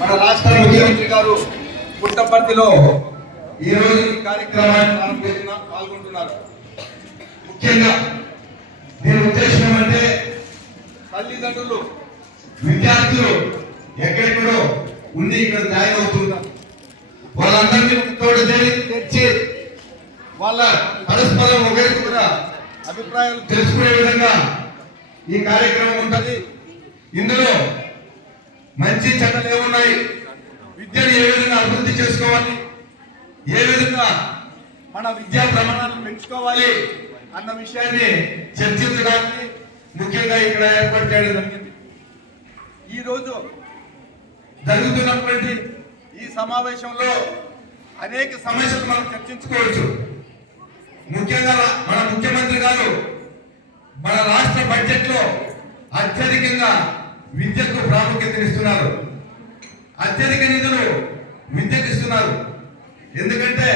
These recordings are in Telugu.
మన రాష్ట్ర ముఖ్యమంత్రి గారు పుట్టపర్తిలో ఈరోజు ఈ కార్యక్రమాన్ని పాల్గొంటున్నారు. ముఖ్యంగా దీని ఉద్దేశం అంటే తల్లిదండ్రులు విద్యార్థులు ఎక్కడెక్కడో ఉండి ఇక్కడ జాయిన్ అవుతుంటారు. వాళ్ళందరినీ తోడు తెచ్చి వాళ్ళ పరస్పరం ఒకరికి కూడా అభిప్రాయాలు తెలుసుకునే విధంగా ఈ కార్యక్రమం ఉంటుంది. ఇందులో మంచి చెడ్డలు ఏమున్నాయి, విద్యను ఏ విధంగా అభివృద్ధి చేసుకోవాలి, ఏ విధంగా మన విద్యా ప్రమాణాలను పెంచుకోవాలి అన్న విషయాన్ని చర్చించడానికి ముఖ్యంగా ఇక్కడ ఏర్పాటు చేయడం జరిగింది. ఈరోజు జరుగుతున్నటువంటి ఈ సమావేశంలో అనేక సమస్యలు మనం చర్చించుకోవచ్చు. ముఖ్యంగా మన ముఖ్యమంత్రి గారు మన రాష్ట్ర బడ్జెట్ లో అత్యధికంగా విద్యకు ప్రాముఖ్యతనిస్తున్నారు. అత్యధిక నిధులు విద్యకు ఇస్తున్నారు. ఎందుకంటే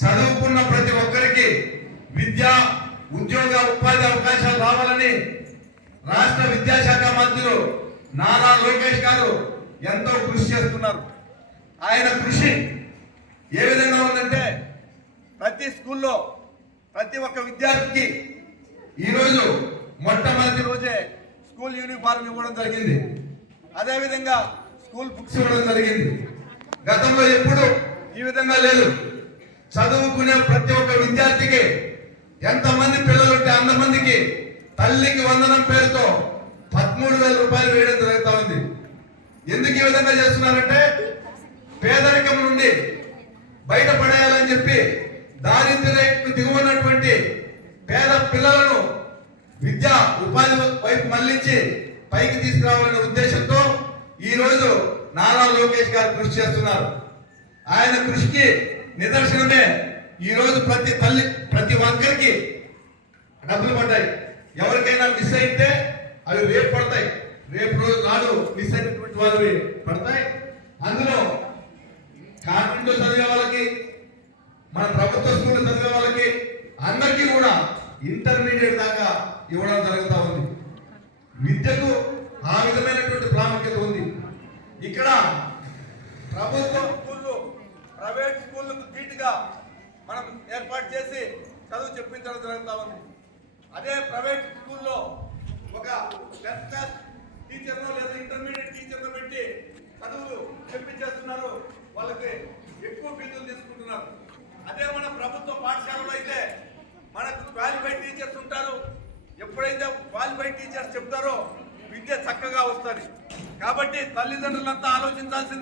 చదువుకున్న ప్రతి ఒక్కరికి విద్య, ఉద్యోగ, ఉపాధి అవకాశాలు రావాలని రాష్ట్ర విద్యాశాఖ మంత్రులు నారా లోకేష్ గారు ఎంతో కృషి చేస్తున్నారు. ఆయన కృషి ఏ విధంగా ఉందంటే ప్రతి స్కూల్లో ప్రతి ఒక్క విద్యార్థికి ఈరోజు మొట్టమొదటి రోజే స్కూల్ యూనిఫారం ఇవ్వడం జరిగింది. అదేవిధంగా స్కూల్ బుక్స్ ఇవ్వడం జరిగింది. గతంలో ఎప్పుడు ఈ విధంగా లేదు. చదువుకునే ప్రతి ఒక్క విద్యార్థికి ఎంతమంది పిల్లలు ఉంటే అంతమందికి తల్లికి వందనం పేరుతో 13,000 రూపాయలు వేయడం జరుగుతూ ఉంది. ఎందుకు ఈ విధంగా చేస్తున్నారంటే పేదరికం నుండి బయటపడేయాలని చెప్పి దారిద్ర్యకు దిగువన్నటువంటి పేద పిల్లలను విద్యా ఉపాధి వైపు మళ్లించి పైకి తీసుకురావాలనే ఉద్దేశంతో ఈ రోజు నారా లోకేష్ గారు కృషి చేస్తున్నారు. ఆయన కృషికి నిదర్శనమే ఈ రోజు ప్రతి ఒక్కరికి డబ్బులు పడ్డాయి. ఎవరికైనా మిస్ అయితే అవి రేపు పడతాయి. రేపు రోజు నాడు మిస్ అయినటువంటి వారు పడతాయి. అందులో కాన్వెంట్ చదివే వాళ్ళకి, మన ప్రభుత్వ స్కూల్ చదివే వాళ్ళకి అందరికీ కూడా ఇంటర్మీడియట్ దాకా ఇవ్వడం జరుగుతూ ఉంది. విద్యకు ఆ విధమైనటువంటి ప్రాముఖ్యత ఉంది. ఇక్కడ ప్రభుత్వ స్కూళ్ళు ప్రైవేట్ స్కూళ్ళకు ధీటుగా మనం ఏర్పాటు చేసి చదువు చెప్పించడం జరుగుతూ ఉంది. అదే ప్రైవేట్ స్కూల్లో ఒక పెద్ద టీచర్ను లేదా ఇంటర్మీడియట్ టీచర్ను పెట్టి చదువులు చెప్పించేస్తున్నారు. వాళ్ళకి ఎక్కువ ఫీజులు తీసుకుంటున్నారు. అదే మన ప్రభుత్వ పాఠశాలలో అయితే మనకు క్వాలిఫైడ్ టీచర్స్ ఉంటారు. ఎప్పుడైతే క్వాలిఫైడ్ టీచర్స్ చెప్తారో విద్య చక్కగా వస్తుంది. కాబట్టి తల్లిదండ్రులంతా ఆలోచించాల్సింది